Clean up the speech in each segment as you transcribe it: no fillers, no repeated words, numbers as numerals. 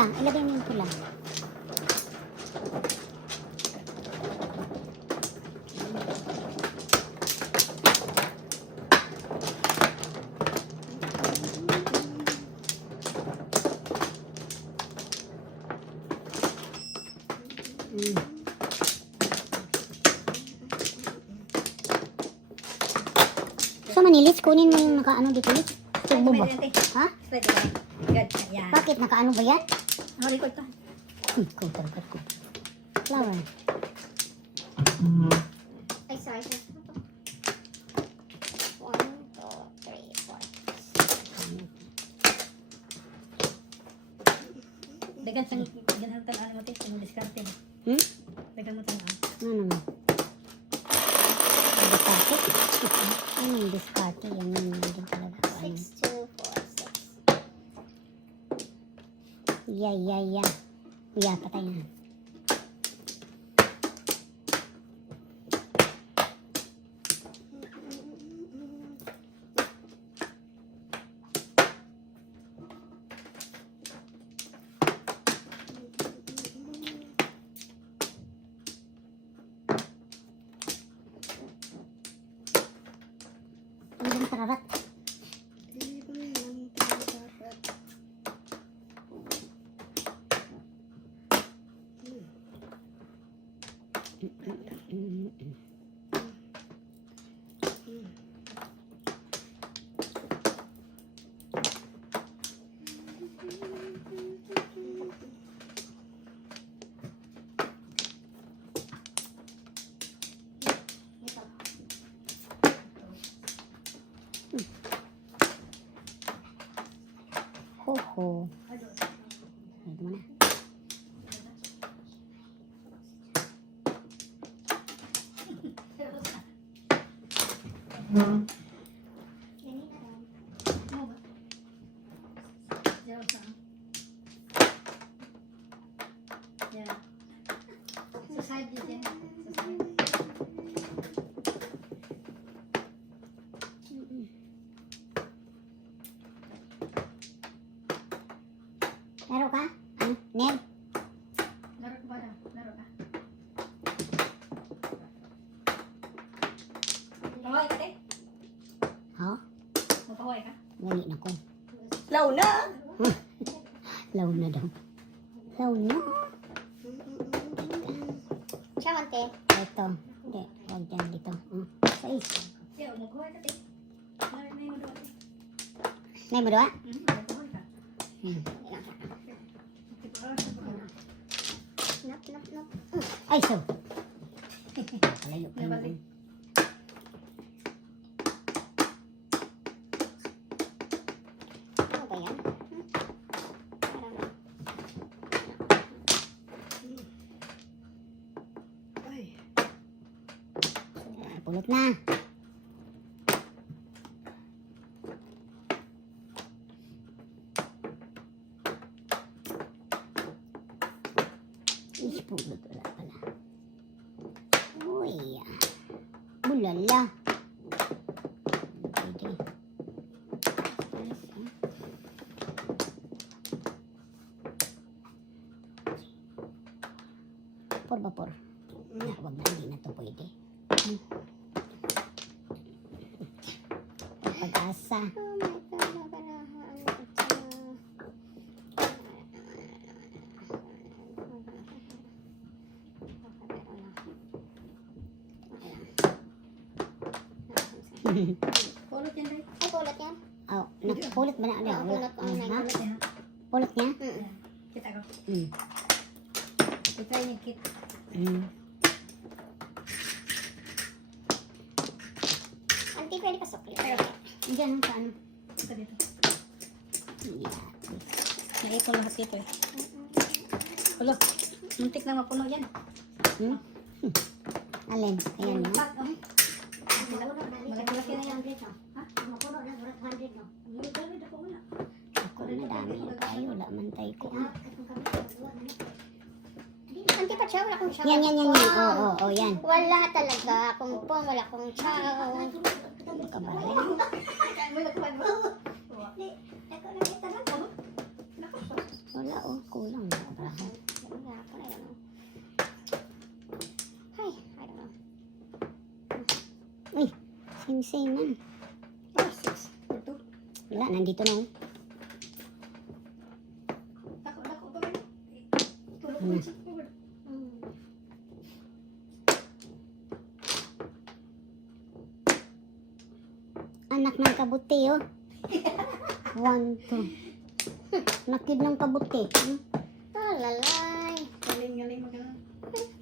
pula. Ilagay mo yung pula. So manilis, kunin mo yung nakaano dito ulit. Tubo ba? Ha? Bakit? Nakaano ba yan? Record to. Record ko. Flower. Ay, sorry. 1, 2, 3, 4. Dagan sang dagan tan ano mo te, sang diskarte. Dagan mo tan. Ano naman? Diskarte? Ano yung diskarte? Yan yun din talaga. 6, 2, 4, 6. Yeah. Kuya, patay na. Ibang tararat. Ho. Ito mo na. Laro ka? Ano? Ned? Laro ka ba? Laro ka. Paway ka te? Ha? Magpaway ka? Gali na ko. Law na! Law na daw. Law na. Siya, ante. Ito. Hindi. Huwag dyan dito. Sais. Siya, magpaway ka te. Laro na yung doon. Nay mo doon? Magpaway ka. Nap. Ay, so. Palayo ka Nabalik. naman. Ano ba yan? Pulot na. Pulot wala pala. Uy. Bulala. Pwede. Vapor. Wag na, hindi na to pwede. Pag-asa. Oh my God, nagarahan ito. Kulot yan rin. Ay, kulot yan. Oh, nakapulot ba na? Ano? Oo, pulot ko na Ha? Kulot yan. Pulot niya? Kita ko. Mm. I-try niya kit. Auntie, pwede pa sukli. Diyan ang paano? Ito dito. Yeah. Naipon lahat dito eh. Ulo. Muntik na mapuno yan. Alin? Ayan, no? Malaki-laki na yan dito. Ha? Ako na dami na tayo. Wala man tayo ko. Auntie, pa siya, wala kong siya. Yan. Oo, yan. Wala talaga akong pong, wala akong chow. Kabalay. Wala oh, kulang. Wala po, I don't know. Ay, I don't know. Uy, same man. Oh, 6. Ito. Wala, nandito na oh. Dako pa ba? Tulog Hmm. ko siya. Anak ng kabuti oh. 1, 2. Nakid ng kabuti. Hmm? Oh, lalay. Galing mo gano'n.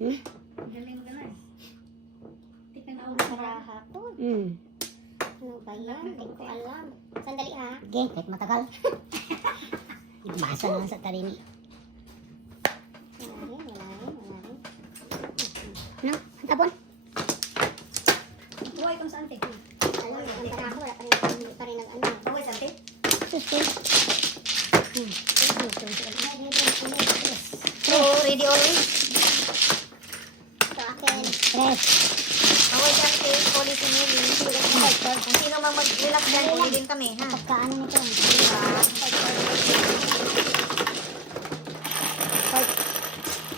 Hmm? Galing mo gano'n. Tika na ako. Saraha po. Hmm. Ano ba yan? Hindi ko alam. Sandali ha. Okay, kahit matagal. Basa na lang sa tarini. Wala rin. Ano? Ang tapon? Buhay kung saan, te. Alam mo, ang para ako, wala pa rin nag-ano. Buhay saan, te? Susti. Oo, ready always. Sa akin. Tres. Buhay saan, te. Policy nili. Kung sino mang mag-relax dyan, huli din kami, ha? Pagkaano nito?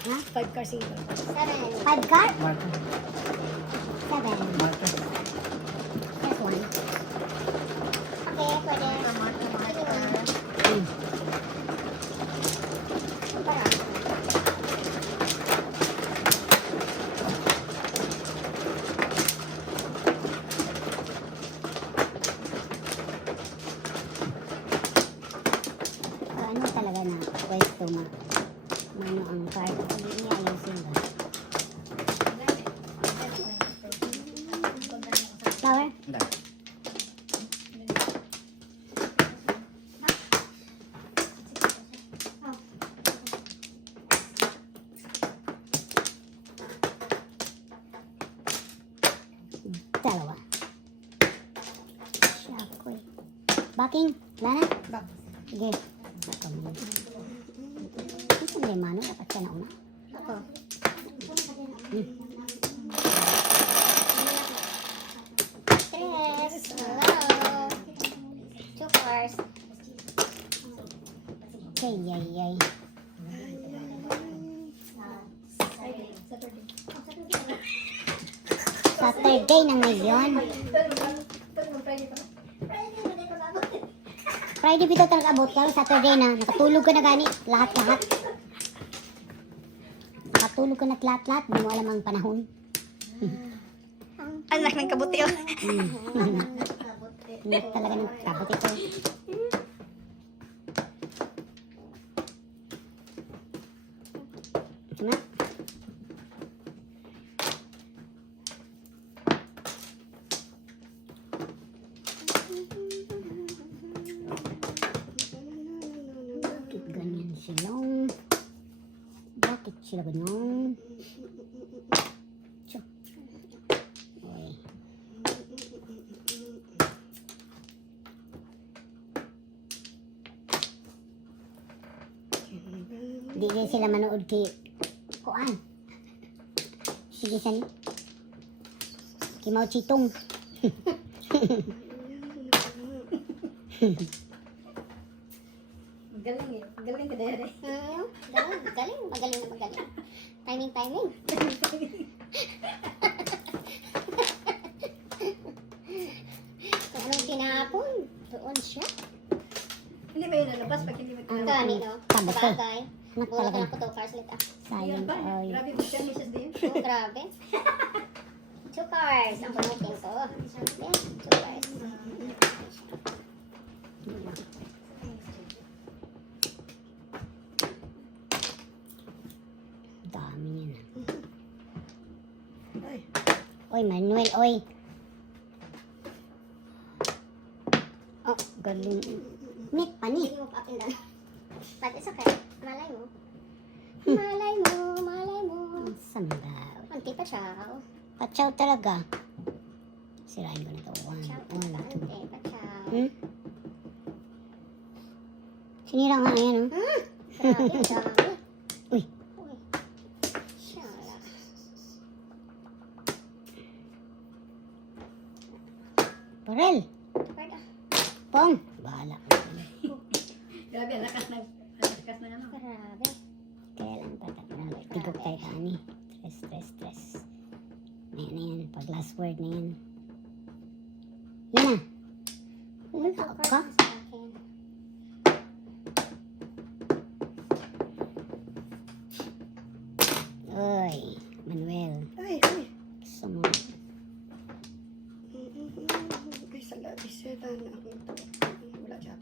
Ha? 5 cars single. 7. 5 car? Marco. 7. Marco. That's 1. Okay, pwede. Hmm. Para. Ano talaga na pwesto mo? Ano ang card? Hindi niya ayusin ba? Flower? Hindi. Dalawa. Shakoy. Backing? Wala na? Back. Sige. Ito mo. Ito may mano. Dapat siya na una. Ako. Tres. Hello. 2 cars. Okay, yay, yay. Saturday na ngayon. Friday bitaw talaga abot pero Saturday na. Nakatulog ka na gani. Lahat-lahat. Nakatulog ka na lahat-lahat. Hindi mo alam ang panahon. Anak ng kabuti, oh. Hindi talaga ng kabot ito. Ito na. Bakit ganyan sila? Bakit sila ganyan? Tiyo. Uy. Di rin sila manood kay Kuan. Sige sani. Kay Mao Chitong. Galing eh. Galing ka dere. Galing. Magaling na magaling. Timing. Kung anong tinapon, doon siya. Hindi ba yun lalabas pag hindi mo Ang dami, no? Tama to. Sabagay. Anak Bulat talaga. na ako 2 cars ulit, ah. Sayang ba? oy. Grabe mo siya, Mrs. Dean. Oh, grabe. 2 cars. Ang panukin ko. Yan, 2 cars. Dami niya na. Ay. Oy, Manuel, oy. Oh, galing. Nit, panit. Hindi mo pa up and down. But it's okay. Malay mo. Malay mo. Sandaw. Unti pa chow. Patsaw talaga. Sirain ko na to. Chow. One, two. Unti pa chow. Hmm? Sinira nga yan, oh. Grabe, ang dami. Uy. Uy. Shala. Parel. Parda. Pong. Bahala ka. Grabe, ang lakas ng Tikas na naman. Grabe. Kaya lang patak na. Tigok tayo ka ani. Stress. Ayan na yan. Pag last word na yan. Yan na. Wala Ito, ka? card sa akin. Oy, Manuel. Ay. Gusto mo. Ay, salat. Iseta na ako. Wala siya.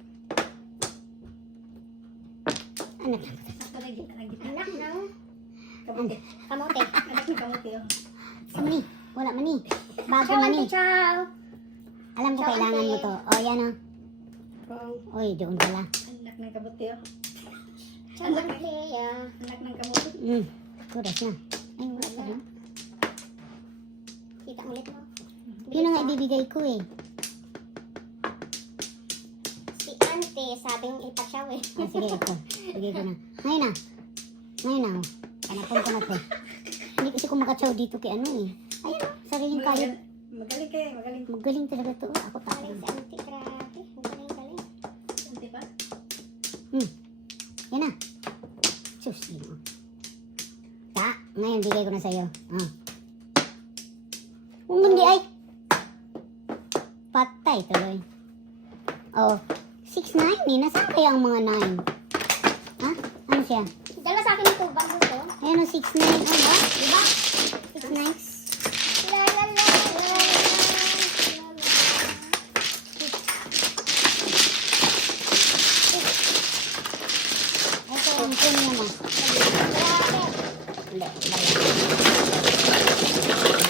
Anak. Sakto na gitna. Anak ng Kamuti. kamote. Anak ng kamuti, oh. Sa mani. Wala mani. Bago Ciao, mani. auntie, ciao. Alam ko Ciao, kailangan mo auntie. to. O, yan o. Pang. Oy, doon pala. Anak ng kamuti, oh. Ciao, auntie. Anak ng kamuti. Kuras na. Ay, wala pa rin. Kita ulit mo. Yun na nga ibibigay ko eh. Si auntie, sabing ipachaw eh. Ah, sige, ito. Bigay ko na. Ngayon na. Ngayon na. Oh. Panapon ko na to. Hindi kasi ko makatsaw dito kay ano eh. Ayun, sariling kayod. Magaling kayo, magaling. Magaling talaga to. Ako pa. Galing si auntie, grabe. Ang galing. Kamuti pa. Yan na. Sus, yun o. Ta, ngayon bigay ko na sa'yo. Kung hindi ay patay tuloy. Oh, 6-9 eh. Nasaan kaya ang mga 9? Ha? Ano siya? Dalawa sa akin ito, bago to. Ayan o, 6-9. Ano ba? Diba? 6-9. La la la la la. Ito ang premium mo. Grabe. Hindi, barya.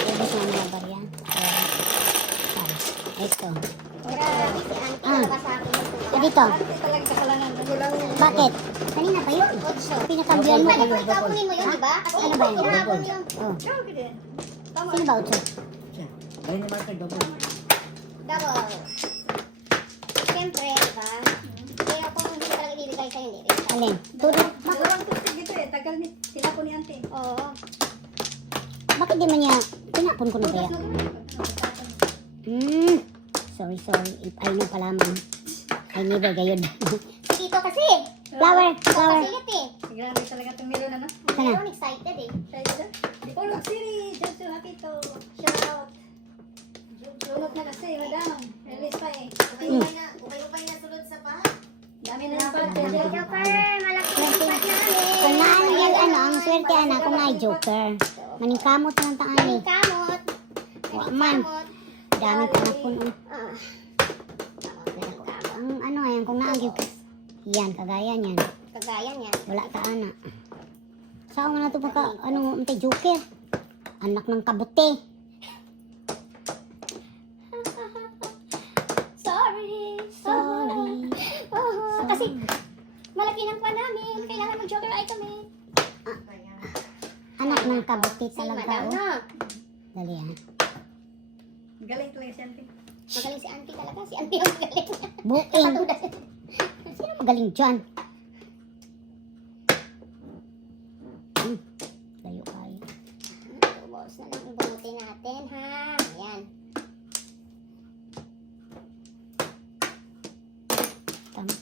Ubus na nila barya. Ito. Grabe si auntie, dalawa sa akin ito. Ah, dito. Ate talaga sa kalangan. Bakit? Kanina pa yun. Otso. Pinakambihan mo. Pwede ko ikaw kunin mo yun, di ba? Kasi Ano ba yun? hinahapon yun. Oh. Sure, pwede. Tama. Sino ba ito? Double. Siyempre, di ba? Kaya kung hindi ko talaga ibibigay sa'yo, hindi rin. Alin? Turo. Dalawang tubig dito eh. Tagal ni sila po ni ante. Oo. Bakit di man niya? Tinapon ko na ba yan? Sorry. If I know palaman. I never gayod. Si Tito kasi. Flower. Kapasilit eh. Grabe talaga itong milyon ano. Sana. Meron excited eh. Pulog Siri. Jojo Hakito. Shout out. Lunok na kasi, madam. Release pa eh. Upay na sulod sa pa. Dami na lang pala. Joker, malaki ang ipat namin. Kung naan ano, ang swerte anak kung na joker. Maningkamot lang taan eh. Kamot. Wa man. Dami pa na puno. Ah. Ang ano yan, kung naagyo ka. Yan, kagaya niyan. Kagaya niya. Wala ka anak. Saan nga na ito pagka, ano, umtay joker. Anak ng kabuti. Sorry. Oh, kasi malaki ng pa namin. Kailangan mag-joker ay kami. Anak ng kabuti Si talaga. madam Oh. na. Dali ah. Galing talaga si ante. Magaling si auntie talaga. Si auntie ang magaling. Buking. Katulad. Sino magaling dyan? Layo kayo. Boss na lang ibunutin natin ha. Ayan. Tama.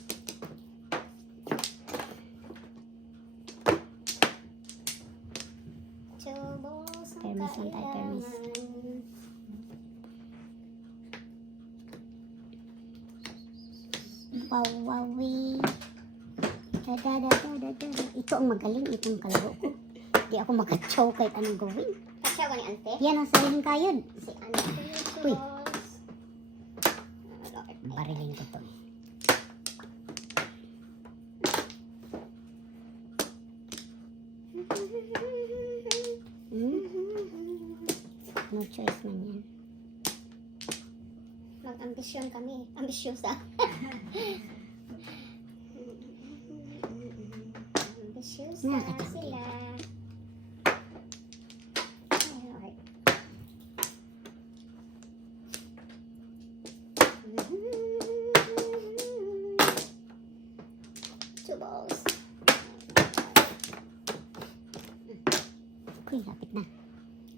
Chubos ang Permis lang tayo, permis. kailangan. Wawawi. Da. Ito ang magaling, itong kalaro ko. Di ako makatsaw kahit anong gawin. Kasya ko ni ante. Yan ang sariling kayod. Si auntie. Uy. Chubos. Barilin ko to. No choice man yan. Mag-ambisyon kami. Ambisyosa. Ambisyosa Nakakatakot. sila. Alright. Two balls. Uy, lapit na.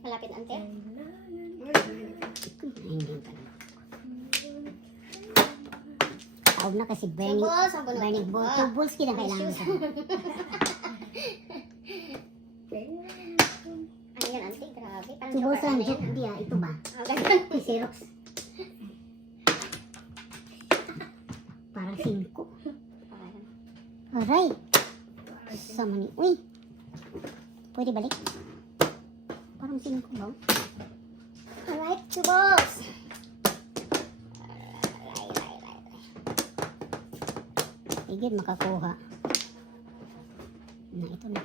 Malapit ante. Ay, hindi pa naman. Taob na kasi burning. Balls ang bunot. Burning ball. 2 balls kailang kailangan sa. Ano yan, auntie? Grabe. Parang 2 balls joker. lang. Ano yan? Hindi ito ba? Ah, ganun. May Xerox. Parang 5. Aray! Sama ni... Uy! Pwede balik? Parang 5 ba? Alright, 2 balls. Higit makakuha. Na, ito na.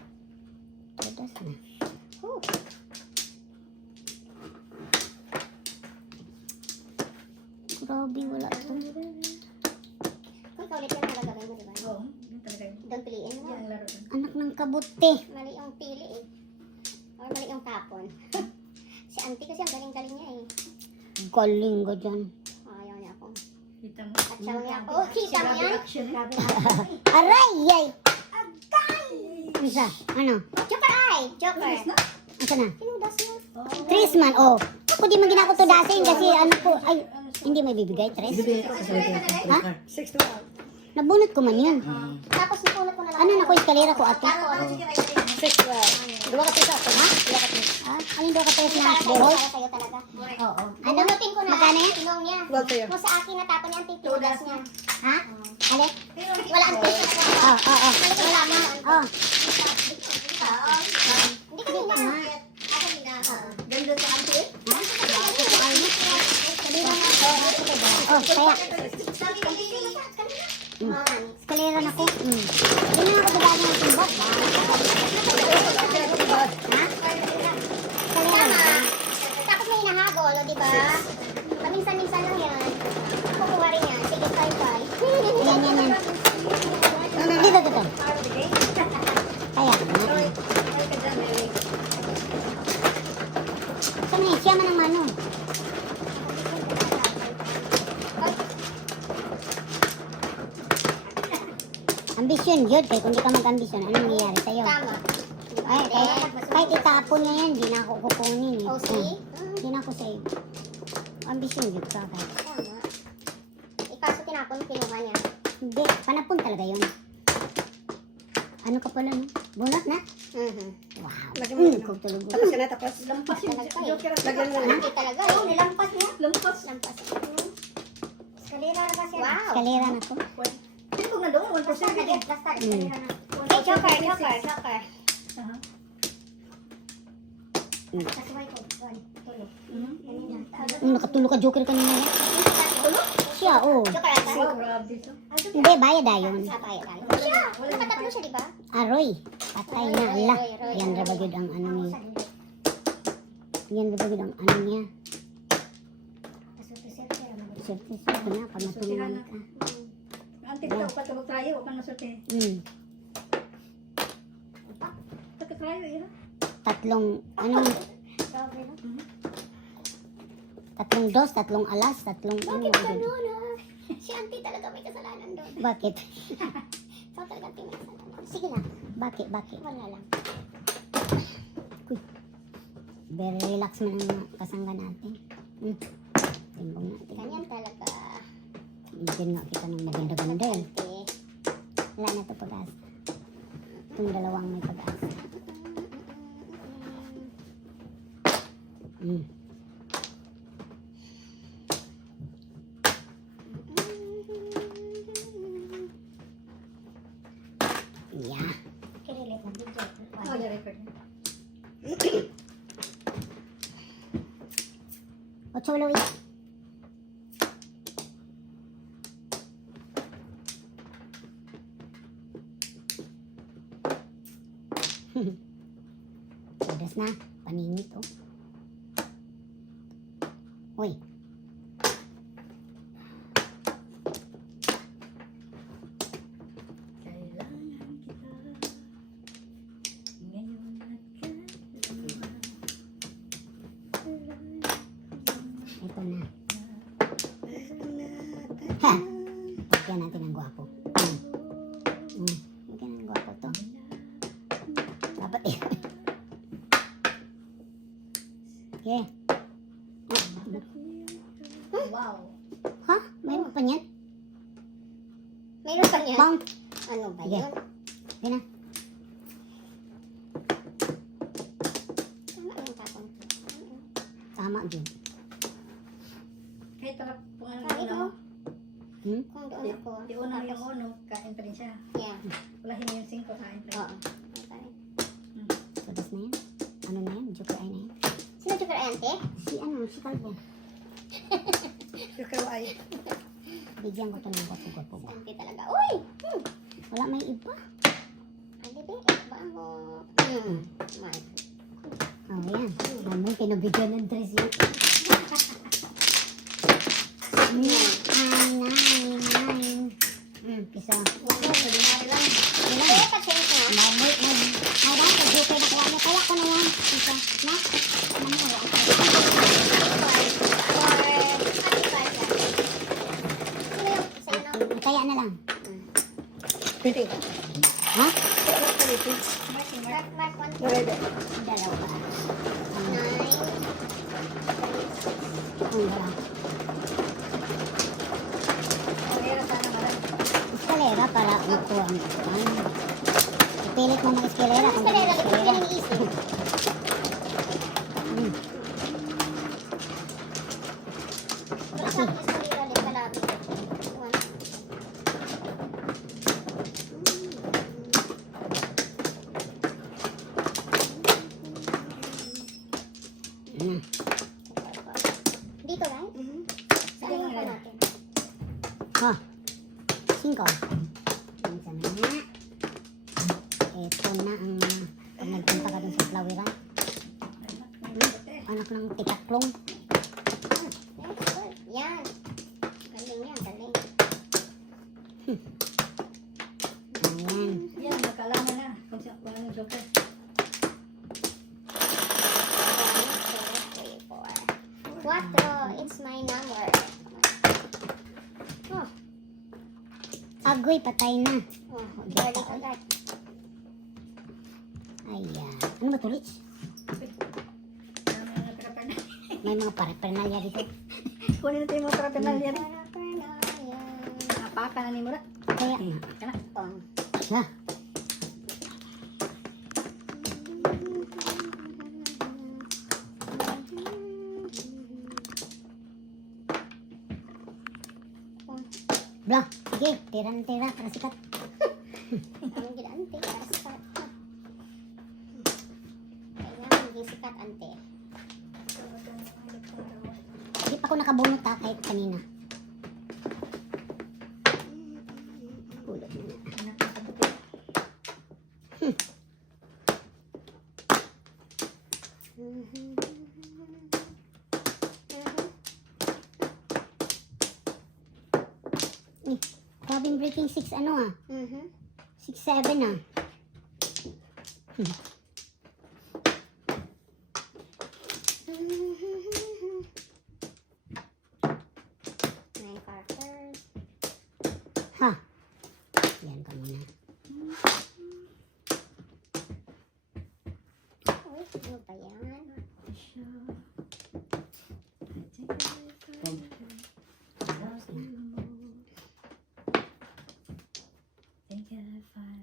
Todas na. Whew. Grabe, wala ito. Kung ikaw ulit yan, nagagawin mo, diba? Oo, yun talaga yun. Doon piliin mo. Yan ang laro. Anak ng kabuti. Mali yung pili eh. Or mali yung tapon. Si auntie kasi ang galing-galing niya eh. Galing ka dyan. Ayaw niya ako. Kita mo? At siya niya ako. Oh, kita mo yan? Action. Grabe. Aray! Yay! Isa? Ano? Joker eye! Joker. Asa na? Sinudas mo. Tres man, oh. Ako di man ginako to dasin kasi ano ko, ay, hindi may bibigay, tres. Ha? 6 to 1. Nabunot ko man yan. Tapos napunot mo na lang. Ano na ko eskalera ko ate? Tapos, 6 to 1. Dua ka pisa ako. Ha? Ah, alin daw ka tres na? Behol? para sa'yo talaga. Oo. Ano? Bunutin ko na. Magkano yan? Tinong niya. 12 sa'yo. Kung sa akin natapon niya, auntie, tinudas niya. Ha? Ale? Wala auntie. Oo, oo, oo. Wala mo. Oh, Hindi kanina. Ganda sa auntie. oh, kaya. Eskalera na ko. Hindi na ako dadaan ng timbok. Ha? Eskalera na. Tapos may hinahabol, o diba? Paminsan-minsan lang yan. Kukuha rin yan. Sige, bye-bye. Ayan, yan, yan. Dito, dito. Kaya, natin. Saan eh? Siya man ang mano. Ambisyon, yun. Kaya kung di ka mag-ambisyon, anong nangyayari sa'yo? Tama. Ay, kahit itapon niya yan, di na ako kukunin eh. O, see? Di na ako sa'yo. Ambisyon, yun ka. Kahit. Tama. Ikaso tinapon, kinuha niya. Hindi, panapon talaga yun. Ano ka pala, no? Bunot na? Wow. Lagyan mo na. Kung tulog. Tapos ka na, tapos. Lampas yung Talaga eh. joker. Lagyan mo na. Hindi talaga eh. Nilampas niya. Lampas. Lampas. Eskalera na ba siya? Wow. Eskalera na ko. Sino pag nandoon? 1%. Basta na. Mm. Hey, joker, joker, joker. Aha. Kasuway ko. Tulog. Ganyan na. Nakatulog ka, joker kanina yan. Siya, oh. Joker ata. Grabe to. Hindi, bayad ayon. Sapay tayo. Siya! Nakatatlo siya, di ba? Aroy. Patay na. Allah. Yan rabagod ang ano niya. Yan rabagod ang ano niya. Siyempre na. Pag natulungan ka. Auntie, bitaw pa ito tayo. Huwag kang nasute. Tayo, ira. Tatlong, ano, tatlong dos, tatlong alas, tatlong ano. Bakit ganun ha? Si auntie talaga may kasalanan doon. Bakit? Ikaw talaga auntie may kasalanan. Sige lang. Bakit? Bakit? Wala lang. Very relax man ang kasangga natin. Timbong natin. Ganyan talaga. Hindi nga kita ng maganda-ganda eh. Auntie. Wala na ito pag-asa. Itong dalawang may pag-asa. Yeah. Kinilit na video. Oh, record. Ocholo it. Pedas na. Paningit oh. Uy. Kailangan kita ngayon at kailanman. Ito na. Ha! Lagyan natin ng gwapo. Lagyan ng gwapo to. Dapat eh. Okay. Wow. Ha? Mayroon pa niyan? yan? Bang! Ano ba Sige. yun? Yan na. Tama yung tapon. Tama, Jun. Kahit para kung ano Kahit yung mo. uno. Hmm? Kung doon ako. Di uno yung uno, kain pa rin siya. Yeah. Walahin mo yung 5, kain pa rin. Oo. Okay. Labas na yan. Ano na yan? Joker eye na yan. Sino Joker Ante? Si ano, si Calvo. Joker ay. Bigyan ko to ng gwapo-gwapo ba. Ante talaga. Uy! Wala may iba. Ante be, ba mo? Man. Oh, yan. Naman, pinabigyan ng dress yun. Nine. Pisa. Uno, pwede na rin lang. Ilan? Eh, pa-change na. May dahil Joker na kuha niya. Kaya ko na yan. Pisa. Na? Mamaya. Kaya na lang. Pwede. Ha? Pwede. Dalawa. Ang dalawa. Pera sana marami. Eskalera para makuha mo. Ipilit mo mag-eskalera kung hindi eskalera. Dito lang? Saan yung natin? Ha? 5. Minsan na. Ito na ang pag nagpunta ka dun sa floweran. Anak ng tikaklong. Yan. Galing yan, galing. Ayan. Yan, magkalaman na. Kung siya, kung ano yung joker. 4. It's my number. Oh, Agoy, patay na. oh, balik agad. Ayan. Ano ba to, Rich? Marami na natarapan. May mga parapernalya dito. Kunin natin yung mga parapernal yan. Paraphernalia. Napaka na ni Mura. Kaya nga. Kana. Oh. Ha? Blah. Sige, tira-tira para sikat. Ang gila, ante. Para sikat. Kailangan maging sikat, ante. Hindi pa ako nakabunot ha, kahit kanina. Pulot mo na. Grabing breaking 6 ano ah. 6-7 ah. Nine characters. Ha? Yan ka muna. Uy, ano ba yan?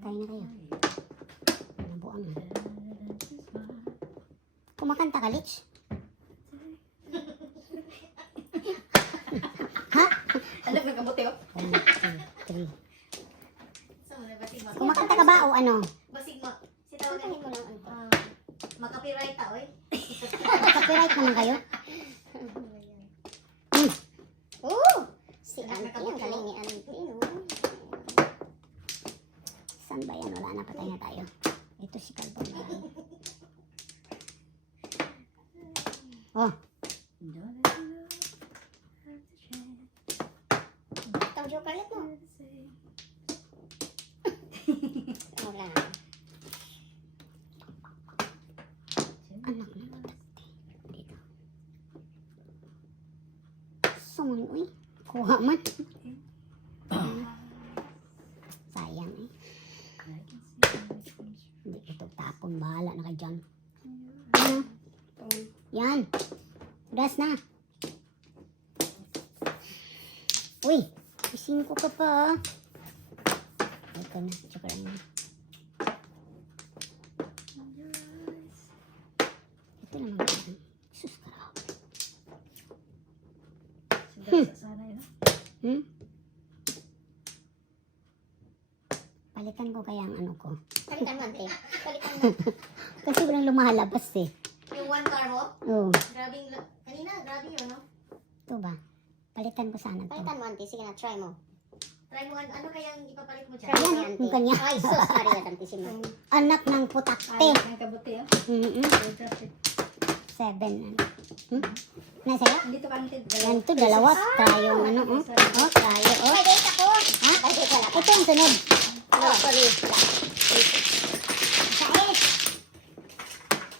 Kain na kayo. Nabuan na. Kumakanta ka, Lich? Ha? Anak ng kabuti oh. 1, 2, 3. Kumakanta ka ba o ano? Basig mo. Si Tawagahin tawagan mo lang, ante. Makapiright ta, oy. Copyright naman kayo? Oh! Si auntie, ang galing ni auntie, no? Saan ba yan? Wala na, patay na tayo. Ito si Calvo. Oh, Itong chocolate mo. Wala. anak na matati. Dito. Sumun, uy. Kuha man. Sayang eh. Hindi ko ito tapon. Bahala na ka dyan. Ano? Yan. Gas na. Uy. Ising ko ka pa ah. Ito na, joker na. Ito na mga sus karap. Siguro sa sana yun. Hmm? Palitan ko kaya ang ano ko. Palitan mo, ante. Palitan mo. Kasi walang lumalabas eh. Yung one car mo? Oo. Kanina, grabe yun, no? Ito ba? Palitan ko sana to. Palitan mo, ante. Sige na, try mo. Try mo, ano kayang ipapalit mo dyan? Try mo, Yan, ante. yung kanya. Ay, sus, Maria, tantisin mo. Anak ng putakte. Ay, ang kabuti ah. Mm-mm. Photography. 7. Hmm? Nasa'yo? Dito ka natin. Yan to, dalawa. Tayong ano, oh. Oh, tayo, oh. May date ako. Ha? May date wala pa. Ito yung sunod. Oh, sorry. Sais.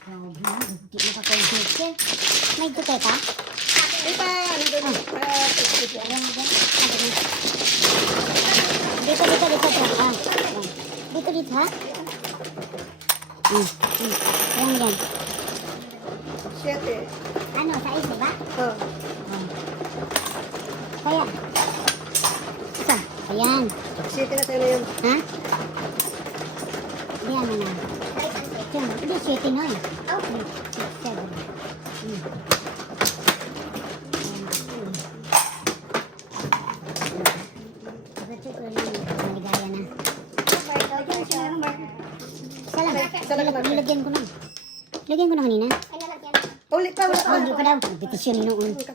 Oh, hindi makakonfuse. May joker ka? Di ba, ano doon? Ayan, ayan. Dito, dito, dito. Ah, ayan. Dito, dito, ha? Ayan, ayan. 7. Ano, sais, diba? Oh. Kaya. Isa. Ayan. 7 na tayo na yun. Ha? Ayan na na. Diyan. Hindi, 7 na eh. Oh. 7. Maligaya na. Lagyan siya ng mark. Isa lang. Nilagyan ko na. Lagyan ko na kanina. Ay, nalagyan. Ulit pa, ulit Oh, pa. hindi pa daw. Petisyon noon. 7.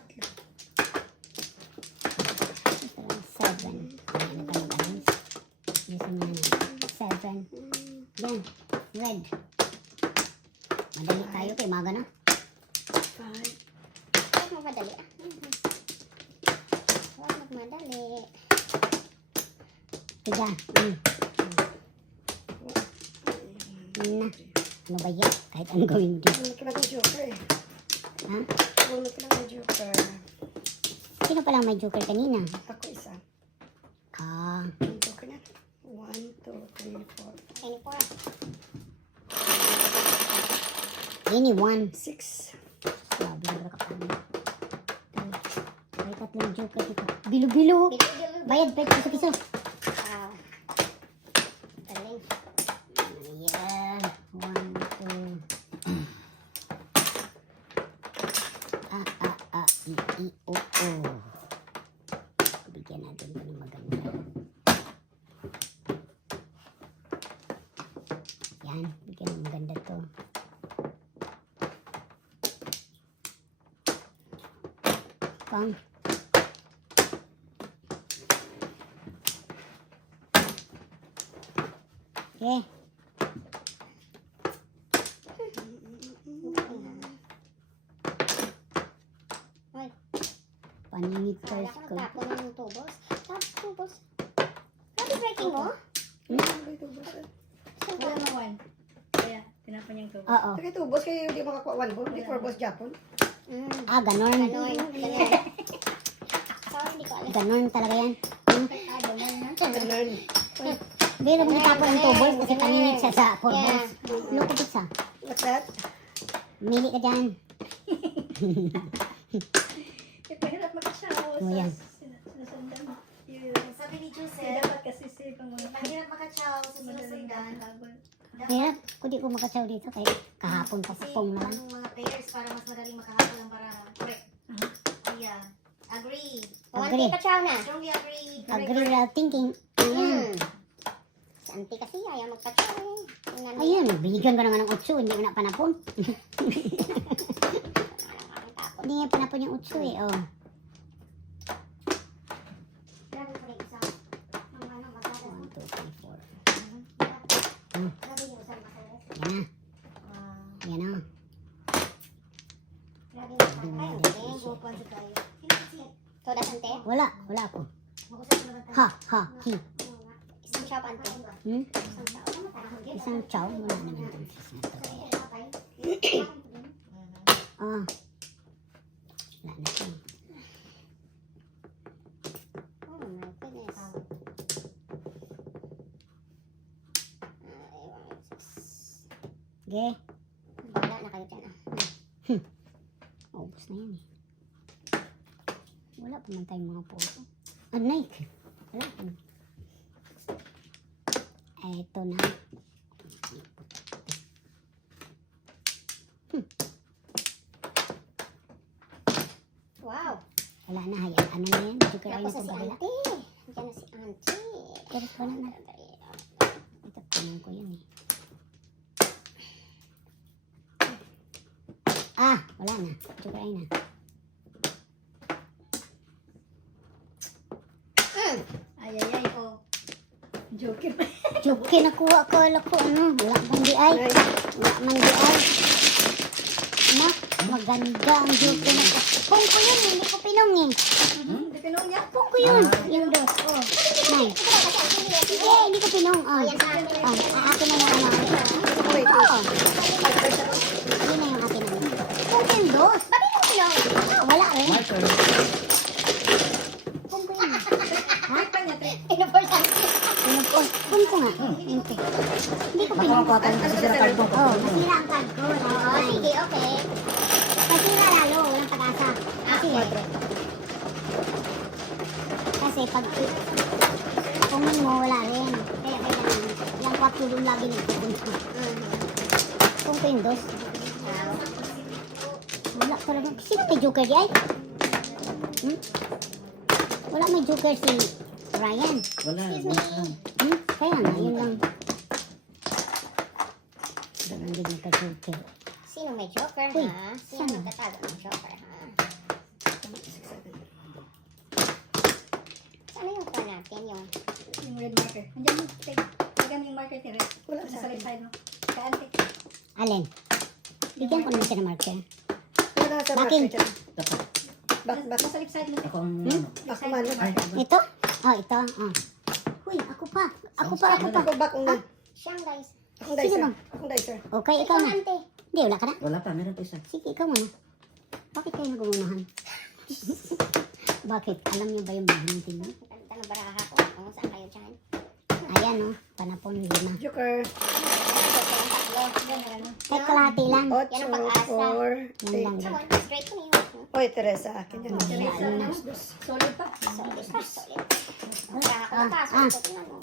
Ano ka mag-ayos? Gusto niya na. 7. Yan. Red. Madali tayo kay maga na. 5. Huwag magmadali, ah. Huwag magmadali. Tiga. Yan na. Ano ba yan? Kahit ano gawin din. Ano ka lang ng joker eh. Ha? Ano ka lang ng joker. Sino palang may joker kanina? Ako isa. Ah. Ang joker na. 1, 2, 3, 4. 24. Ini 1. 6. Grabe na ka pa. May tatlong joker dito. Bilo-bilo. Bilo-bilo. Bayad, piso-piso. Wow. Galing. Ayan. 1, 2. I, o. Bigyan natin ito ng maganda. Yan. Bigyan ng maganda to. Pang. Okay. Ay, Paningit kala first ko ko. natapon ng tubos. Tapos tubos. Grabe breaking mo? Wala na one. Kaya, tinapon niyang tubo. Oo. Sige, 2 boss kayo hindi makakuha 1 boss. Hindi 4 boss Japon. Ah, ganon. Ganon. Ganon. Sorry, hindi ko alam. Ganon talaga yan. Ah, ganon na. Ganun. Pero mo itapon ng 2 balls kasi paningit siya sa 4 Yeah. balls. Look at isa. What's that? Mili ka dyan. Eh, pahirap makasyaw. Oh, yan. Sinasundan mo. Sabi ni Kasi Joseph, dapat kasi safe ang mga mahirap makachaw sa madaling sinusundan. habol. Hirap. Kung di ko makatsaw dito kaya kahapon pa Kasi pong naman. ang mga pairs para mas madaling makahapon lang para correct. Yeah. Agree. Agree. One chow na. Strongly agree. Agree without thinking. Ayan. Sa auntie kasi ayaw magpa-chow. Tingnan mo. Ayun. Binigyan ko naman ng 8. Hindi ko na panapon. Hindi nga panapon yung 8 eh. Oh. Grabe pa rin isa. Ang ano, masarap. 1, 2, 3, 4. Grabe yung isang masarap. Yan na. Yan na. Grabe yung masarap. Ay, okay. Buwan sa tayo. Todas, ante? Wala. Wala ako. Mag-usap naman tayo. Ha. Ha. Hi. Isang chow, ante. Hmm? Isang chow. Isang chow. Wala naman itong fish na to. Ah. Wala na siya. Oh my goodness. Okay. Wala na kayo dyan ah. Maubos na yan eh. Wala pa man tayong mga photo. Anay. Wala pa. Ito na. Wow. Wala na, hayaan. Ano na yan? Joker ay Tapos na si nakabala. auntie. Diyan na si auntie. Pero wala na. Ito, tanong ko yun eh. Ah, wala na. Joker ay na. Ay, oh. Joker. Joker nakuha ko. Wala ko ano. Wala man di ay. Wala man di ay. Nak, maganda ang joker na ko. Pong ko yun, hindi ko pinong eh. Hindi pinong niya. Pong ko yun. Yung dos. Oh. Nay. Sige, hindi ko pinong. Oh. Yan sa akin. Akin na yung ano. Wait, Oo. Yun na yung akin na. Pong ko yung dos. Bakit yung pilong? Wala rin. Marker. Pong ko yun. Ay, pa niya, te. Pinuporsan. Pong ko nga. Hindi. Hindi ko pinong. Nakuha ko ang sisira card mo. Oh, nasira ang card ko. Oo, sige, okay. Nasira lalo. Walang pag-asa. Kasi pag kung mo wala rin. Kaya kailangan. Yung 4 doon lagi nagpupunta. Kung ko yung dos. Wala talaga. Sino may joker di ay? Hmm? Wala may joker si Ryan. Wala. Kaya nga, yun lang. Ganun din nagka-joker. Sino may joker, Uy, ha? Sino saan? nagtatago ng joker, ha? Ano yung pa natin? Yung red marker. Andiyan mo, te. Lagyan mo yung marker, te. Red. Wala Nasa sa left akin. side mo. Kaan, te. Alin? Bigyan ko naman siya ng marker. Wala sa Baking. market dyan. Dapat. Nasa left side mo, te. Ako ang Hmm? ano. Left Ako side man. mo, marker. Ito? Oh, ito. Oh. Uy, ako pa. Ako pa. Ako back ang na. Siyang guys. Akong Sige dicer. bang? Akong dicer. Okay, ikaw na. ante. Hindi, wala ka na. Wala pa, meron pa isa. Sige, ikaw muna. Bakit kayo nagugunahan? Bakit? Alam niyo ba yung bahintin mo? Tanong baraha ko. Kung saan kayo dyan? Ayan, oh. Panapon, 5. Joker. Kahit kalahati lang. 8, Yan ang pag-asa. 4, Yan lang. 8. Come on, straight ko na yun. Oy, Teresa, akin yan. Teresa, Yan na. solid pa. Solid pa, solid. Baraha ko na kaso. Ah. Tingnan mo.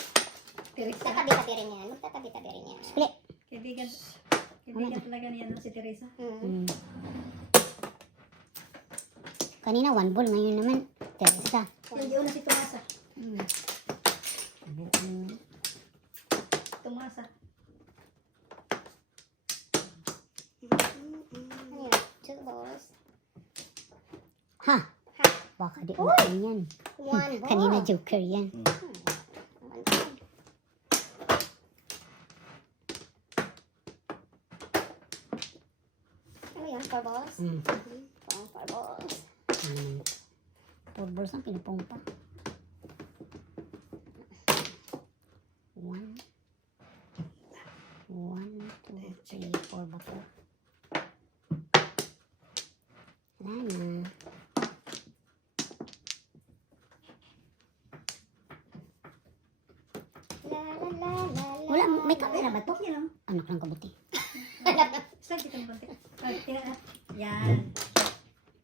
Teresa. Tatabi-tabi rin yan. Magtatabi-tabi rin yan. Split. Kaibigan. Kaibigan talaga niya, no, si Teresa. Hmm. Kanina, 1 ball. Ngayon naman, Teresa. Hindi na si Tomasa. Hmm. Tomasa. Ano yun? 2 balls. Ha? Ha? Baka di umain yan. 1 ball. Kanina, joker yan. One ball. Ano yun? 4 balls? Hmm. 4 balls. 4 balls ang pinupong pa. 1, 2, 3, 4 ba po? Wala na. La la la la la. Wala, may camera ba to? Okay lang. Anak lang kabuti. Slide dito ng konti. Tingnan na. Yan.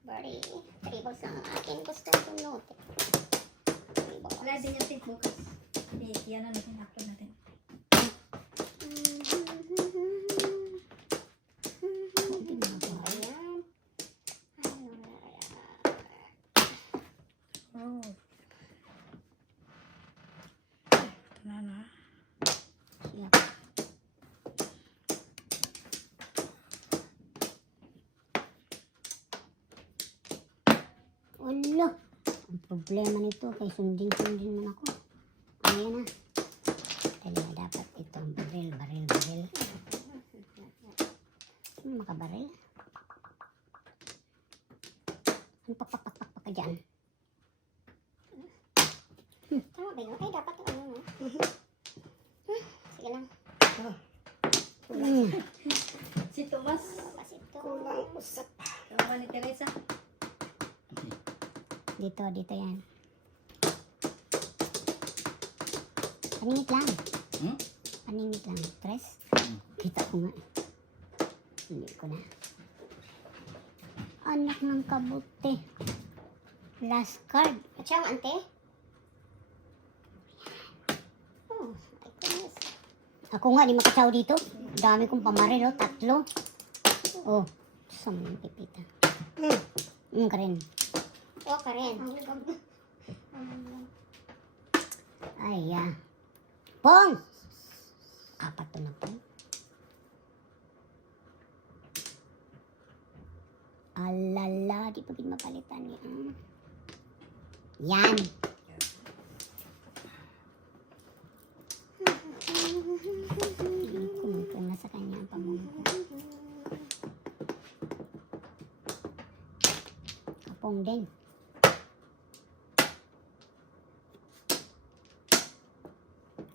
Bari, 3 balls lang ang akin. Gusto ko note. 3 balls. Slide din yung tape bukas. Yan na natin. Upload natin. Ayan. Oh. Ito na. Siya. Wala. Ang problema nito, kay sundin-sundin man ako. Ayan na. Talaga dapat itong baril. Makabaril. Ano pak ka dyan? Tama ba yun? Ay, dapat yung ano, no? Sige lang. Si Tomas. Kasi ito. Kulang usap. Tawa ni Teresa. Dito yan. Paningit lang. Hmm? Paningit lang. Press. Kita ko nga. Hindi ko na. Anak ng kabuti. Last card. At siya, ante? Oh, my goodness. Ako nga, di makatsaw dito. Dami kong pamaril, oh. 3. Oh, sa mga pipita. Karen. O, Karen. Ay, Pong! 4 to na po. Alala, di pa din mapalitan niya. Yan. Kung nasa kanya ang pamungo. Kapong din.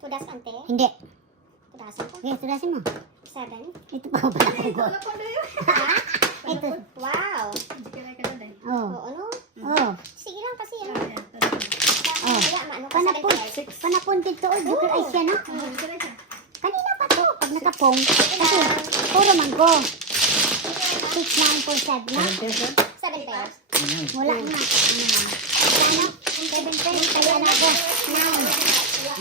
Tudas, ante. Hindi. Tudasan ko. Okay, tudasin mo. 7. Ito pa pala ko. Ito. Wow. Hindi ka lang ka doon, eh. Oh. O, ano? Oh. Sige lang kasi yan. Ayan, tuloy. Oh. Kaya, maano ka Panapon. 7 pairs. Panapon dito. Oh, joker ay siya na. Oh, sige lang siya. Kanina pa to. Pag nakapong. Kasi, puro manggo. 6, 9, 4, 7 na. 7 pairs. Wala na. Wala na. 7 pairs. Kaya na ako. 9.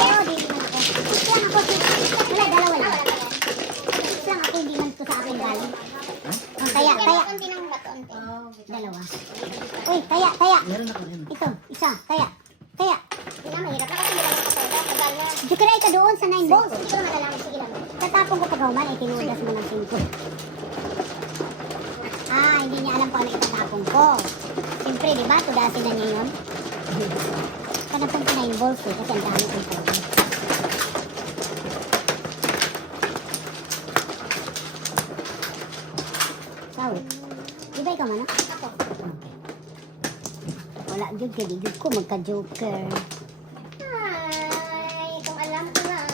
Ayaw, di naman ako. 6 lang ako. Wala, dalawa lang. 6 lang ako. Hindi man to sa akin galing. Oh, kaya. Konti ng bato, ante. Oh, wait. Dalawa. Uy, kaya. Ito, isa. Kaya. Hindi na, mahirap na kasi hindi lang nakatodo. Tagal na. Joker ay ka doon sa 9 balls. Hindi ko naman alam. Sige lang. Tatapon ko pagkahuman ay tinudas mo ng 5. Hindi niya alam kung ano itatapon ko. Siyempre, di ba? Tudasin na niya yun. Panapon ko 9 balls eh, kasi ang dami kong pala. Sao? Di ba ikaw man? Ako. Okay. Wala, joker. Di ko magka-joker. Ay, kung alam ko lang.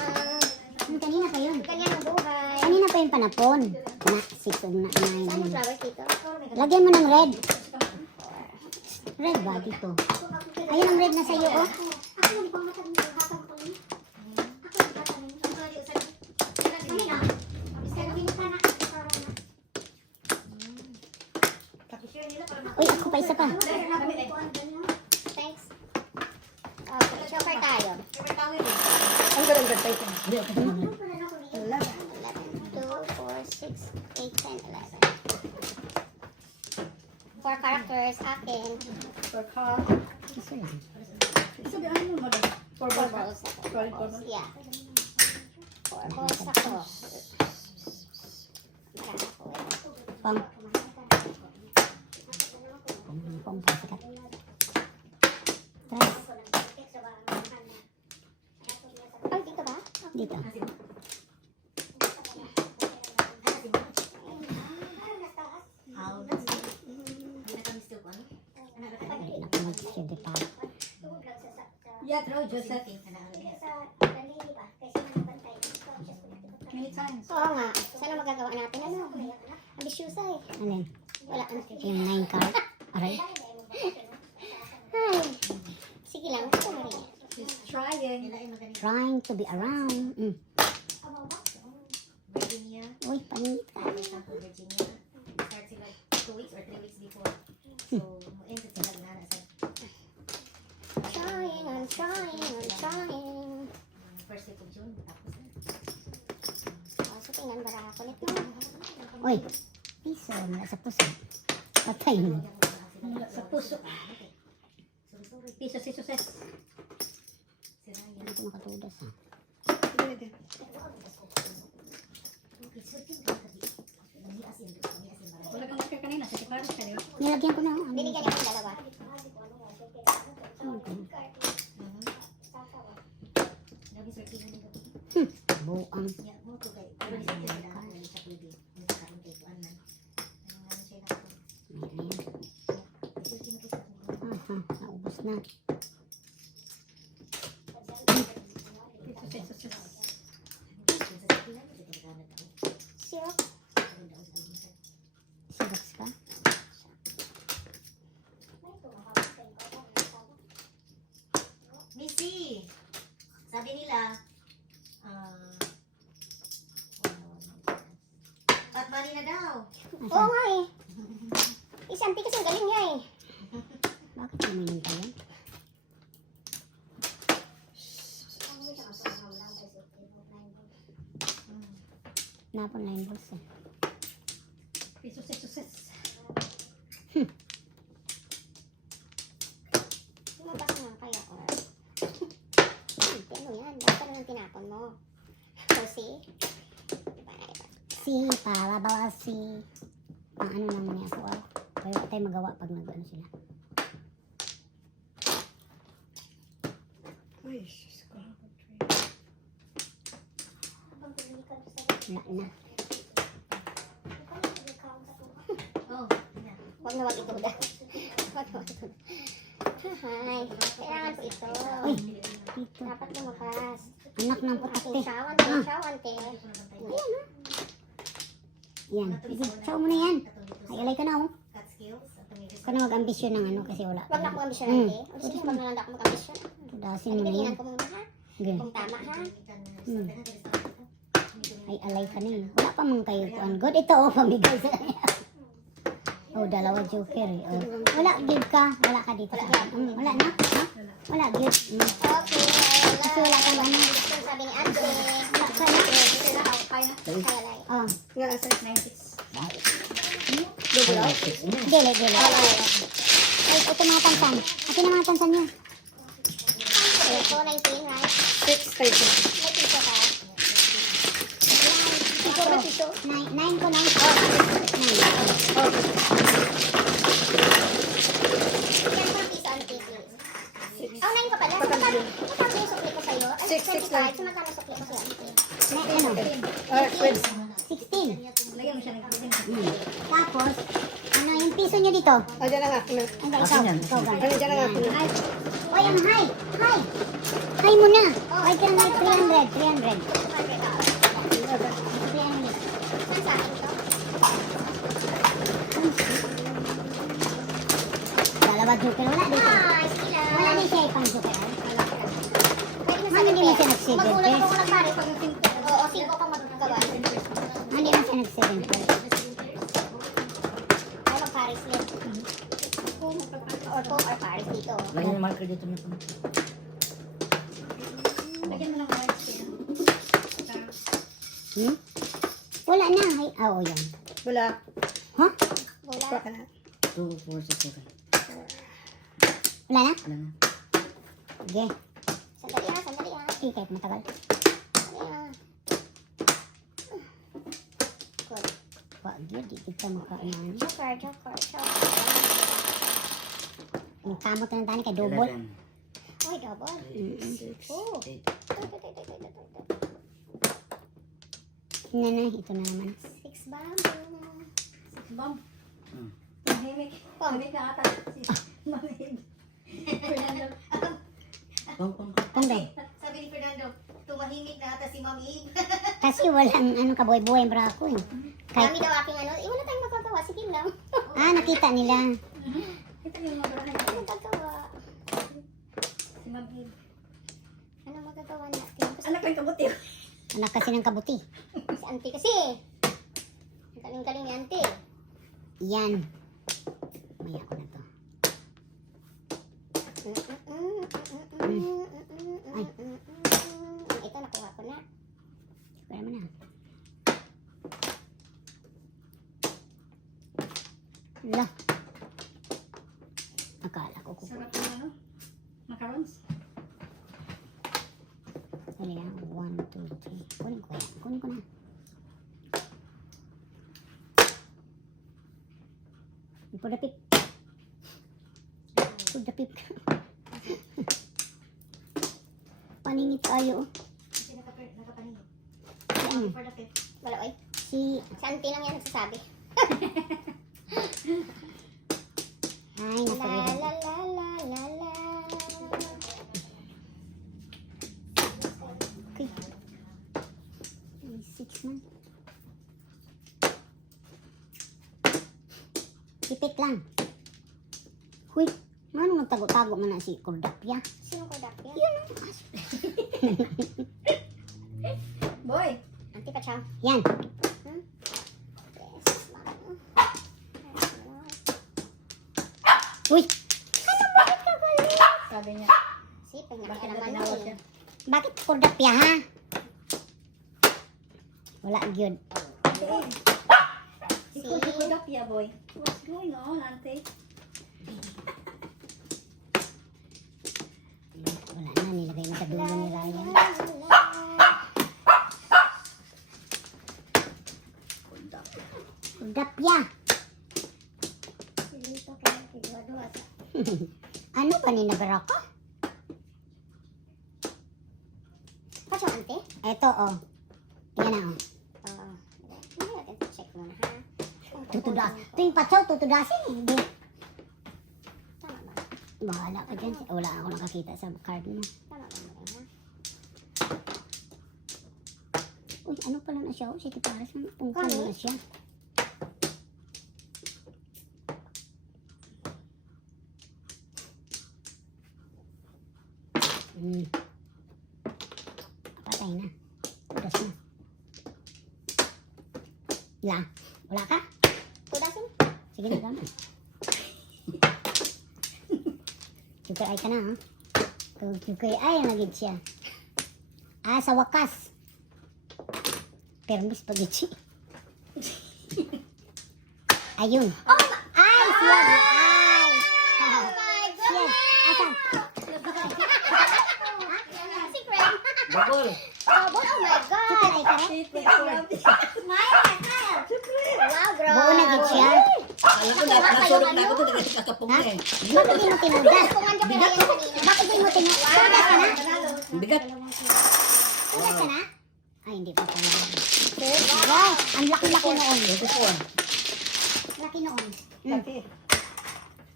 Kanina pa yun. Ganyan ang buhay. Kanina pa yung panapon. Na, 6 o na 9. Saan yung flowers dito? Lagyan mo ng red. Red ba dito? Ayun ang red na sa'yo, oh. Uy, ako pa isa pa. Thanks. Shopper tayo. Ang ganda tayo. 11, 2, 4, 6, 8, 10, 11. 4 characters, akin. Isa lang. So, di ano mo doon? 4 balls ako. Yeah. 4 balls ako. Marami ako eh. Pang. Pang pasikat. Tres. Ay, dito ba? Dito. Hindi na ako mag-shade pa. Yeah, throw Joseph. Many times. Oo nga. Sana magagawa natin. Ano? Ambisyosa eh. Alin? Wala. Yung 9 card. Aray. Ay. Sige lang. Ito mo rin. She's trying. Trying to be around. Virginia. Uy, paningit ka. For example, Virginia. Start sila 2 weeks or 3 weeks before. So, end sila na sa I'm trying. first week of June. Tapos na. Oh, so tingnan ba ako ulit mo? Uy, piso. Wala sa puso. Patay mo. Mula sa puso. Piso si Suses. Hindi ko makatudas ha. Wala kang marker kanina. Sa Tiparos ka, di ba? Nilagyan ko na. Ano? Binigyan niya ng dalawa. Buang. Naubos na. Piso si Suses. Syrup. Sirox ka? Missy, sabi nila, Pat money na daw. Oo nga eh. Isanti kasi ang galing niya eh. Bakit uminom tayo? Napon na yung boss eh. Success. Lumabas na kaya or... ano yan? Bakit ano nang tinapon mo? So, see? Si, para bawas si... Ang ano naman niya, suwal. Kaya wala tayo magawa pag nag-ano sila. Ay, sus ko. Wala na. Oh, yeah. Huwag na wag ituda. Huwag na wag ituda. Hi. Kailangan ko ito. Uy, dito. Dapat lumakas. Anak ng putak Aking eh. shawante, shawante. Yan. Sige, saw mo na yan. Ay, alay ka na oh. Cut skills. Huwag ka na mag-ambisyon ng ano kasi wala. Huwag na akong ambisyon ate. O sige, huwag na lang ako mag-ambisyon. Dasin mo na yan. Tingnan ko muna ha. Ganun. Kung tama ha. Ay, alay ka na eh. Wala pa mang kayo kuan. Good, ito oh, pamigay sa kanya. Oh, dalawa joker eh. Oh. Wala, give ka. Wala ka dito. Wala na? Ha? Wala, give. Okay, Kasi wala kang ano. Gusto sabi ni ate. Wala ka na. Dito na ako. Kaya na. Oh. Nga, asa? 96. Dili, dili. Ay, ito mga tansan. Ito na mga tansan niyo. Ito, 19, right? 6 tayo. May piso ka. Piso ba piso? 9 ko, 9. Oh, 9. Yan po piso, ante, please. Oh, 9 ka pala. Magkano yung sukli ko sa'yo? Ay, 6, 6 lang. 25. Magkano sukli ko sa'yo, ante? Ano? Wait. 16. Lagyan mo siya ng Tapos, ano yung piso niyo dito? O, dyan na nga ako na. Ang ikaw. Ikaw ba? Ano, dyan na nga ako na. Ay, oy, ang high. High. High mo na. High ka na may 300. 300. 200 ka. Ito yan ulit. Saan sa akin ito? Dalawa joker. Wala dito. Ay, sila. Wala din siya ipang joker. Pwede na Mami, hindi mo siya sa nag-7 Magulat pairs. ako nagpare pag yung 5. Oo, 5 kang magkagawa. Hindi mo siya nag-7 pairs. Ay, mag-paris lang. Or paris dito. Lagyan yung marker dito na po. Lagyan mo ng white pen. Wala na. Ay, oh, yan. Wala. Ha? Wala. Kuha ka na. 2, 4, 6, 7. Wala na? Wala na. Sige. Sandali ha, sandali ha. Okay, kahit matagal. Sandali ha. Good. Wag yun. Di kita makaano. Joker, joker, joker. Ang kamot na tani kay double. 11, Uy, double. 6, Oh. 8. Tingnan na. Ito na naman. 6 bamboo. Bomb. Hmm. Mahimik. Mahimik na ata. Mahimik. Fernando. Pong. Kung daw. Sabi ni Fernando, tumahimik na ata si Ma'am Eve. Kasi walang ano kaboy-boy ang brako eh. Kami daw aking ano. Wala tayong magagawa. Sige lang. Ah, nakita nila. Ito yung mga barahan. Ano magagawa? Si Ma'am Eve. Ano magagawa natin? Anak ko yung kabuti. Anak kasi ng kabuti. Si auntie kasi. Ang galing-galing ni auntie. Yan. Maya ko na to. Ito, nakuha ko na. Kaya mo na. Lah. Akala ko kukuha. Sarap ng ano? Macarons. Huli na. 1, 2, 3. Kunin ko yan. Kunin ko na. Ipudapip. Ipudapip. Paningit tayo. Kasi nakapaningin. Si ano? For the fifth. Wala, oy. Si... Si auntie lang yan nagsasabi. Ay, La napagod. la la la la la. Okay. May 6 man. Tipit lang. Huy, ano nagtago-tago man na si Kordapya? Sino ko dapat yan? Yun. Boy. Auntie Pachang. Yan. Yes, ma'am. Uy, Sabi niya. Si, pag Bakit naman na naman tinawag eh. siya? bakit Kordapya ha? Wala gyud. Ikot-ikot up ya, boy. What's going on, ante? Wala na, nilagay na sa dulo ni Ryan. Udapya. Ano ba ni Nabaraka? Pasok, ante? Eto, oh. Yan na, oh. Oo. Hindi natin check muna, ha? Tutudas. Tuwing patsaw, tutudasin eh. Hindi. Tama ba? Bahala ka dyan. Wala ako nakakita sa card mo. Tama ba mo, ha? Uy, ano pala na siya? Oh, City Paris. Kung pala na siya. Patay na. Tudas na. La. Wala ka? Tudasin? Sige na, gano'n. Sugar eye ka na, ha? Sugar eye, nagid siya. Ah, sa wakas. Permis pag-itsi. Ayun. Ay, siya. Ay. Oh my God! Asan? Secret! Bubble. Oh my God! Sugar eye ka rin? Wow, bro! Buo na gid siya. Alam ko na, nasurok na ako to, nagkasi kakapong Ha? na eh. Bakit di mo tinudas? Kumanjo ka na yun kanina. Bakit di mo tinudas? Tudas ka na? Ang bigat. Tudas ka na? Ay, hindi pa pala. Wow, ang laki-laki noon. Ito po ah. Laki noon. Laki.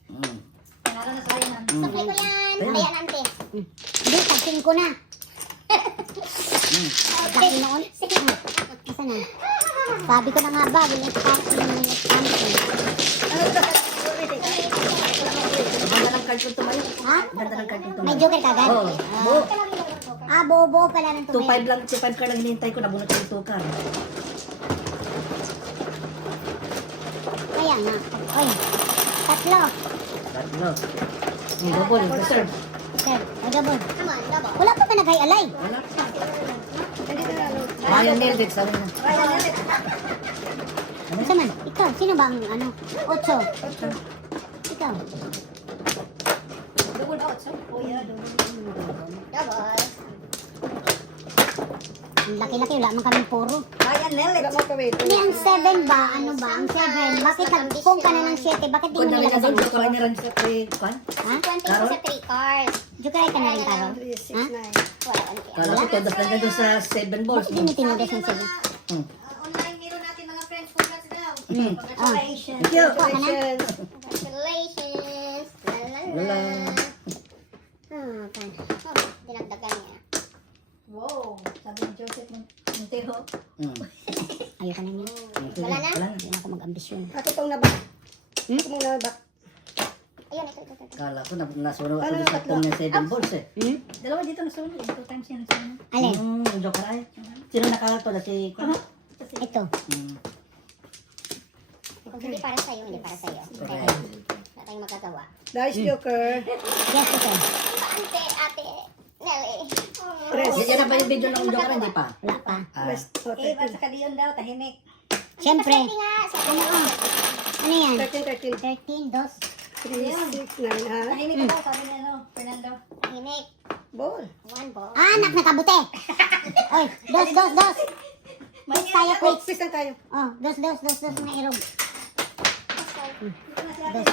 Mm. Panalo na sa'yo nan. Sukli ko yan. Ayan. Ayan, ante. Hindi, tasin ko na. Mm. Laki noon. Asa na? Sabi ko na nga ba, bilis ka. Ganda ng card kong tumayo. Ha? Ganda ng card kong May tumayo. joker kagad? Oo. Buo. Ah, bobo pala ng tumayo. 2-5 lang, 2-5 card lang hinihintay ko, nabunot ko yung 2 card. Kaya nga. Oy, tatlo. Tatlo. Double, reserve. Sir, magabon. Come on, double. Wala pa ba nag-alay? Wala. Ryan Meldick, sabi na. Isa man, ikaw, sino ba ang ano? 8. Ikaw. Double out, so. Oh, yeah, double. Double. Ang laki-laki, wala man kami puro. Ryan Nelly. Hindi, ang 7 ba? Ano ba? Ang 7. Bakit nag-kung ka na ng 7? Bakit di mo Kung dami nilagay na sa doon, gusto? ko lang na rin sa kay Kwan. Ha? 20 ko sa 3 cards. Jokeray ka na rin, Taro. Ha? Wala, ante. Kala ko todas lang na doon sa 7 balls. Bakit di mo tinudas ng 7? Hmm. Online meron natin mga friends. Congrats daw. Hmm. Congratulations. Thank you. Kuha ka na? Congratulations! La la la! Wala. Ah, pa. Oh, dinagdagan niya. Wow. Sabi ni Joseph Montero. Hmm. Ayoko na niya. Wala na? Wala na. Hindi na ako mag-ambisyon. Ako itong nabak. Hmm? Ako mong nabak. Ayun, ito. Kala ko nasunod ako doon sa tong niya 7 balls eh. Hmm? Dalawa dito nasunod. 2 times yan nasunod. Alin? Yung joker ay. Sino nakalato na si Kwan? Ito. Hmm. Kung hindi para sa'yo, hindi para sa'yo. Okay. Wala tayong magagawa. Dice Joker. Yes, ito. Ante, ate, Nelly. Yan na ba yung video ng joker? Hindi pa. Wala pa. Ah. Rest. Oh, Eh, ba't sa kaliyon daw, tahimik. Siyempre. Pwede nga, sa Ano? Ano yan? 13, 13, 13. 2. 3, 6, 9, ha? Tahimik ka daw, sabi ni ano, Fernando. Hinik. Ball. 1 ball. Ah, anak na kabute. Oy, 2. Quiz tayo, quiz. Quiz lang tayo. Oh, 2 na irog. Dos.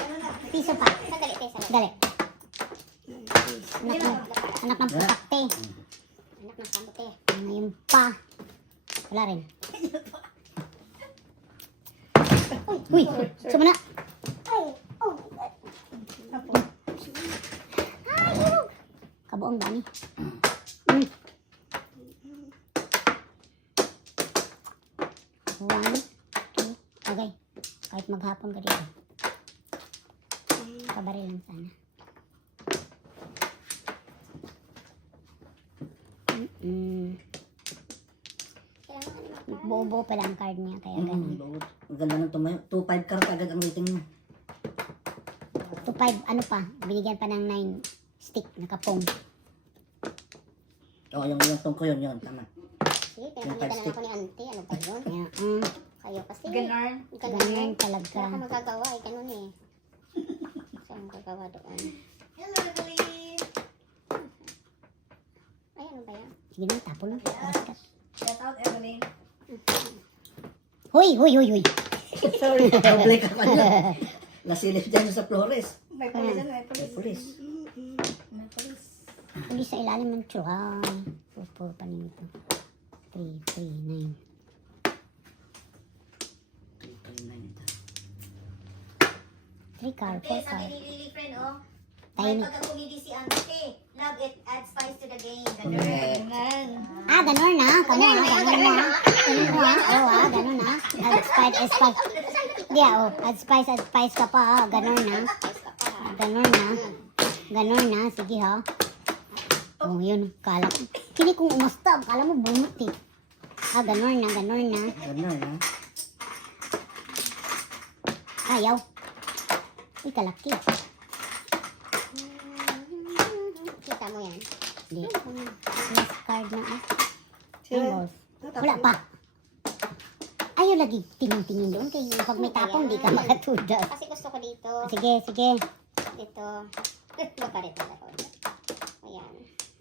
Piso pa. Sandali, te, sandali. Dali. Anak ng putakte. Anak ng kamote. Ngayon pa. Wala rin. Uy, sama na. Ay, oh my God. Kabuong dami. One, two. Okay. Kahit maghapon ka dito. Kabari lang sana. Bobo pala ang card niya, kaya ganun. Ang ganda ng tumayo. 2-5 card agad ang rating niya. 2-5, ano pa? Binigyan pa ng 9 stick, nakapong. Oo, yung tungko yun. Tama. Sige, pinakalitan na ako ni auntie. Ano pa yun? Kaya, kayo kasi. Ganarn. Ganyan talaga. Wala akong magagawa eh, ganun eh. So, ang magagawa doon. Hello, Evelyn. Ay, ano ba yan? Sige na, tapon mo. Basket. Shout out, Evelyn. Huy, huy, huy, huy. Sorry, public ako na. Nasilip dyan sa Flores. May pulis yan, may May pulis. pulis. May pulis. Hindi sa ilalim ng tsuhay. Puro pa nito. 339. Three car, Okay, 4 sabi car. ni Lily friend, oh. Tiny. Pagka kumidi si Ante, love it, add spice to the game. Ganun. Correct. Ah, ganun na. Kamu ah, ganun na. Ganun mo ah. Oo ah, ganun na. Add spice. Hindi ah, oh. Add spice ka pa ah. Ganun na. Ganun na. Ganun na. Sige ha. Oh, yun. Kala ko. Kini kong umasta. Kala mo bunot eh. Ah, ganun na. Ganun na. Ganun, ha? Ayaw. Uy, kalaki. Kita mo yan. Hindi. Last card na ah. Sila. Ang balls. Wala pa. Ayaw lagi tingin-tingin doon. Kaya pag may tapong, di ka makatudas. Kasi gusto ko dito. Sige, sige. Dito. Baka rin talaga. Ayan.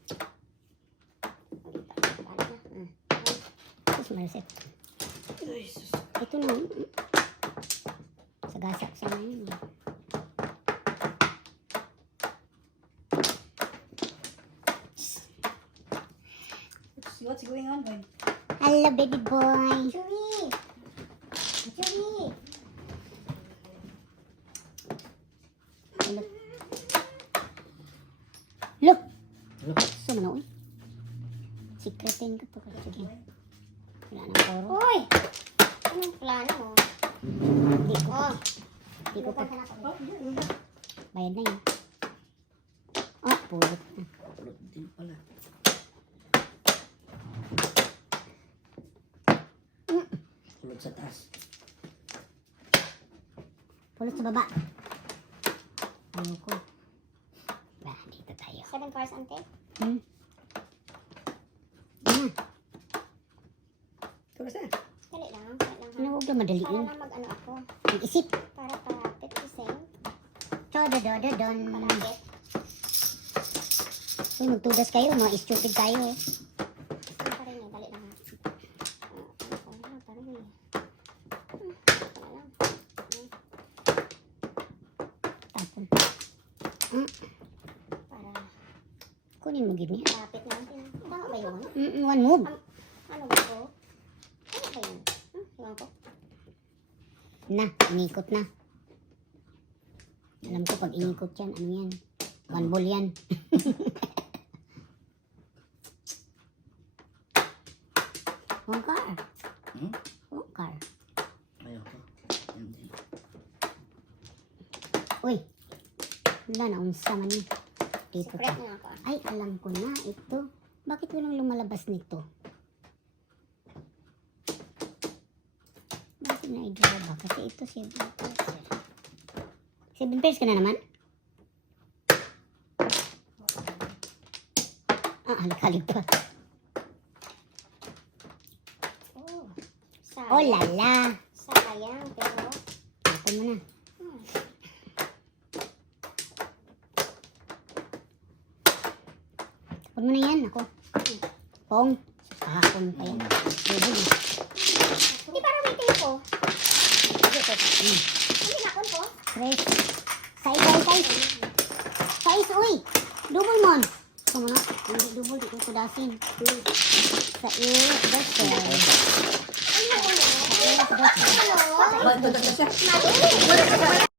Dito. Paano na? Sus, Maricet. Ay, sus. Ito na. Sagasak sa ngayon. What's going on, boy? Hello, baby boy. Chewy! Chewy! Hello. Look! Look. Sumano, uy. Secretin ko to. Sige. Wala nang poro. Uy! Anong plano mo? Hindi ko. Oh! Hindi ko pa. Hanap ko. Bayad na yun. Oh, pulot na. Pulot din pala. Pulot sa taas. Pulot sa baba. Ayoko. Bah, dito tayo. 7 cars, ante. Hmm? Yan na. Ito ba saan? Dali lang. Dali lang. Ano, Ha? huwag na madali Para yun. lang mag-ano ako. Mag-isip. Para 50%. Chododododon. Malapit. Uy, magtudas kayo. Mga stupid tayo eh. Ano pa rin eh. Dali lang ha. Ano pa rin eh. Wala lang. Tapon. Para Kunin mo gini. malapit na. Tama ba yun? One move. Ano ba ko? Ano ba yun? Iwan ko. Na, inikot na. Alam ko pag inikot yan, ano yan? One ball yan. One car. Hmm? One car. Ayoko. Yan din. Uy. Wala na, unsa man yun. Dito Secret ka. na ako. Ay, alam ko na. Ito. Bakit walang lumalabas nito? Bakit na-i-draw ba? Kasi ito 7 pairs. 7 pairs ka na naman? Ah, halik-halik pa. Oh. Oh, lala. Sayang, pero Tapon mo na. Tapon mo na yan. Ako. Pong. Kahapon pa yan. Double eh. hindi para may tempo. Hmm. Hindi nakon ko. Fresh. Size. Size, uy. Double mon. Ito mo na. Hindi double. Di ko kudasin. Size. That's it. Ano? That's it. Ano? Ba't ito na siya? Mali.